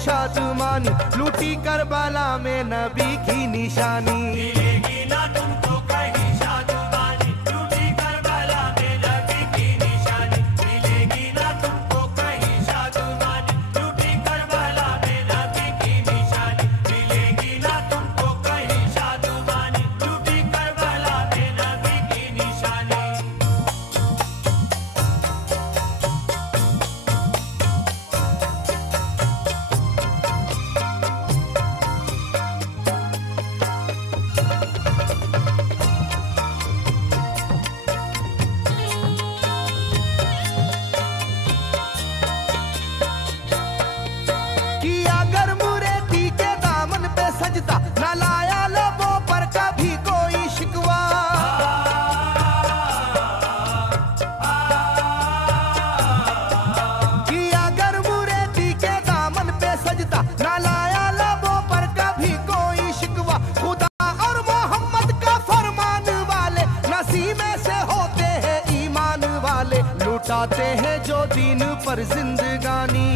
शादमानी, लूटी करबला में नबी की निशानी। मिलेगी ना तुमको कहीं शादमानी, लूटी करबला में नबी की निशानी। मिलेगी ना तुमको कहीं शादमानी, लूटी करबला में नबी की निशानी। मिलेगी ना तुमको कहीं शादमानी, लूटी करबला में नबी की निशानी। किया गर्म रेती के दामन पे सजदा, न लाया लबों पर कभी कोई शिकवा। किया गर्म रेती के दामन पे सजदा, न लाया लबों पर कभी कोई शिकवा। खुदा और मोहम्मद का फरमान वाले नसीबे से होते हैं ईमान वाले, लुटाते हैं जो दीन पर जिंदगानी।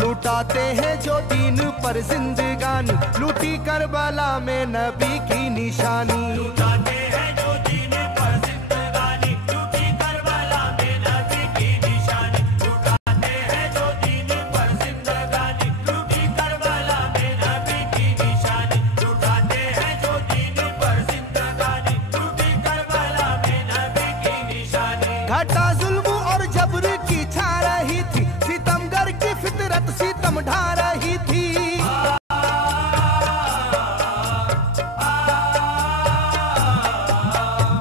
लुटाते हैं जो दीन पर जिंदगानी, लूटी करबला में नबी की निशानी। लुटाते हैं जो दीन पर जिंदगानी, लूटी करबला में नबी की निशानी। लुटाते हैं जो दीन पर जिंदगानी, लूटी करबला में नबी की निशानी। लुटाते हैं जो दीन पर जिंदगानी, लूटी करबला में नबी की निशानी। घटा जुल्म और जबर की छा रही थी, सितमगर की फितरत सितम ढा रही थी।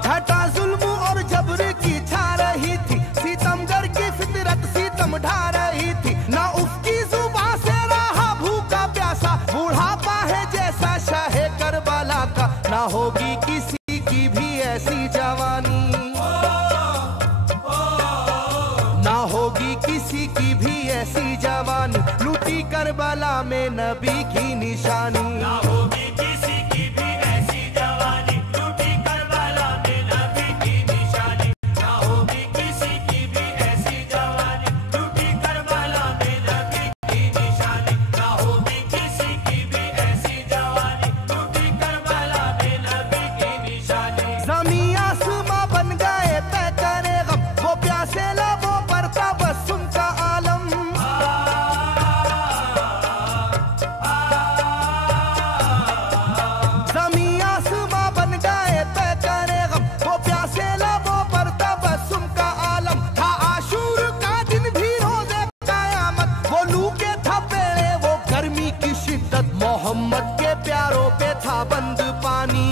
घटा जुल्म और जबर की छा रही थी, सितमगर की फितरत सितम ढा रही थी। ना उसकी जुबां से रहा भूखा प्यासा, बुढ़ापा है जैसा शाहे करबला का। ना होगी किसी की भी ऐसी जवानी, ना होगी किसी की भी ऐसी जवानी, लूटी करबला में नबी की निशानी। ना होगी किसी की भी ऐसी जवानी, लूटी करबला में नबी की निशानी। ना होगी किसी की भी ऐसी जवानी, लूटी करबला में नबी की निशानी। ना होगी किसी की भी ऐसी जवानी, लूटी करबला में नबी की निशानी। ज़मीं आसमां बन गए तय करे गम, वो प्यासे लबों पर तबस्सुम का आलम। ज़मीं आसमां बन गए तय करे गम, वो प्यासे लबों पर तबस्सुम का आलम। था आशूर का दिन भी रोज़े क़यामत, वो लू के था पेड़े वो गर्मी की शिद्दत। मोहम्मद के प्यारों पे था बंद पानी,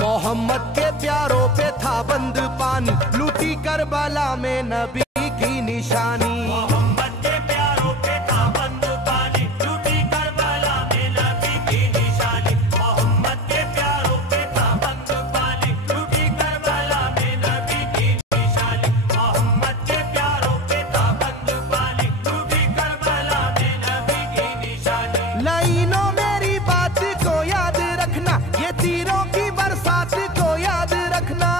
मोहम्मद के प्यारों पे था बंद पानी, लूटी करबला में नबी की निशानी। मोहम्मद के प्यारों पे था बंद पानी, लूटी करबला में नबी की निशानी। मोहम्मद के प्यारों पे था बंद पानी, लूटी करबला में नबी की निशानी। मोहम्मद के प्यारों पे था बंद पानी, लूटी करबला में नबी की निशानी। लाइनों मेरी बात को याद रखना, ये तीरों की बरसात को याद रखना।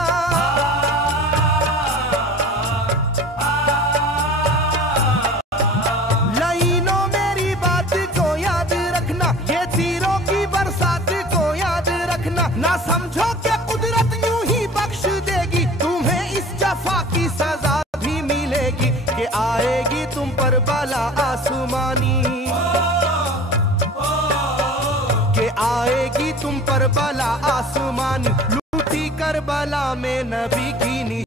लाइनों मेरी बात को याद रखना, ये तीरों की बरसात को याद रखना। ना समझो कि कुदरत यूं ही बख्श देगी, तुम्हें इस जफा की सजा भी मिलेगी। कि आएगी तुम पर बला आसमानी, कि आएगी तुम पर बला आसमानी, लूटी करबला में नबी की निशानी।